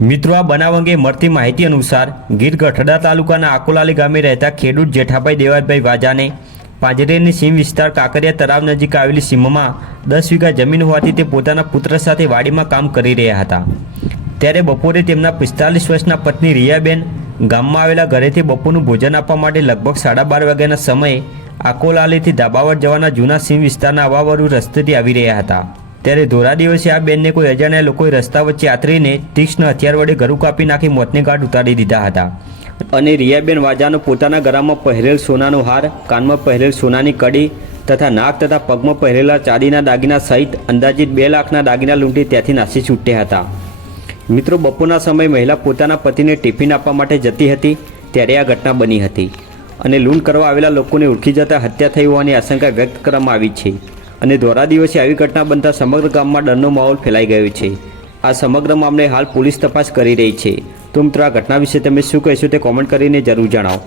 મિત્રો, આ બનાવ અંગે મળતી માહિતી અનુસાર ગીર ગઢડા તાલુકાના આકોલાલી ગામે રહેતા ખેડૂત જેઠાભાઈ દેવાભાઈ વાજાને પાંજરેની સીમ વિસ્તાર કાંકરિયા તળાવ નજીક આવેલી સીમમાં 10 વીઘા જમીન હોવાથી તે પોતાના પુત્ર સાથે વાડીમાં કામ કરી રહ્યા હતા। ત્યારે બપોરે તેમના 45 વર્ષના પત્ની રિયાબેન ગામમાં આવેલા ઘરેથી બપોરનું ભોજન આપવા માટે લગભગ 12:30 વાગ્યાના સમયે આકોલાલીથી ધાબાવડ જવાના જૂના સીમ વિસ્તારના અવાવરૂ રસ્તેથી આવી રહ્યા હતા। ત્યારે ધોરા દિવસે આ બેનને કોઈ અજાણ્યા લોકોએ રસ્તા વચ્ચે આતરીને તીક્ષ્ણ હથિયાર વડે ગળું કાપી નાખી મોતને ઘાટ ઉતારી દીધા હતા। અને રિયાબેન વાજાનો પોતાના ગળામાં પહેરેલ સોનાનો હાર, કાનમાં પહેરેલ સોનાની કડી તથા નાક તથા પગમાં પહેરેલા ચાંદીના દાગીના સહિત અંદાજિત 2 લાખના દાગીના લૂંટી ત્યાંથી નાસી છૂટ્યા હતા। મિત્રો, બપોરના સમયે મહિલા પોતાના પતિને ટિફિન આપવા માટે જતી હતી ત્યારે આ ઘટના બની હતી અને લૂંટ કરવા આવેલા લોકોને ઓળખી જતા હત્યા થઈ હોવાની આશંકા વ્યક્ત કરવામાં આવી છે। અને ધોરા દિવસે આવી ઘટના બનતા સમગ્ર ગામમાં ડરનો માહોલ ફેલાઈ ગયો છે। આ સમગ્ર મામલે હાલ પોલીસ તપાસ કરી રહી છે। તો મિત્રો, આ ઘટના વિશે તમે શું કહેશો તે કોમેન્ટ કરીને જરૂર જણાવો।